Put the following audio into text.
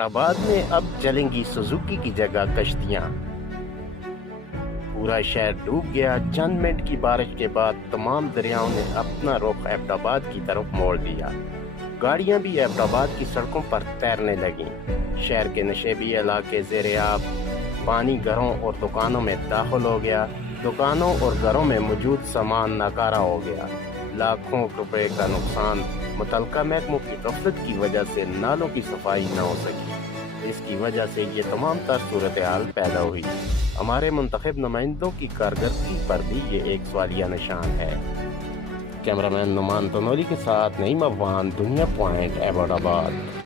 Abbott آباد میں اب چلیں گی سوزوکی کی جگہ کشتیاں۔ پورا شہر ڈوب گیا۔ چند منٹ کی بارش کے بعد تمام دریاؤں نے اپنا رخ ایبٹ آباد کی طرف موڑ دیا۔ گاڑیاں بھی ایبٹ آباد کی سڑکوں پر تیرنے لگیں۔ شہر کے نشیبی علاقے زیر آب، پانی گھروں اور دکانوں میں داخل ہو گیا۔ دکانوں اور گھروں میں موجود سامان ناکارہ ہو گیا۔ لاکھوں روپے کا نقصان۔ متعلقہ محکموں کی غفلت کی وجہ سے نالوں کی صفائی نہ ہو سکی۔ اس کی وجہ سے یہ تمام تر صورتحال پیدا ہوئی۔ ہمارے منتخب نمائندوں کی کارکردگی پر بھی یہ ایک سوالیہ نشان ہے۔ کیمرہ مین نعمان تنوری کے ساتھ نعیم افغان، دنیا پوائنٹ، ایبٹ آباد۔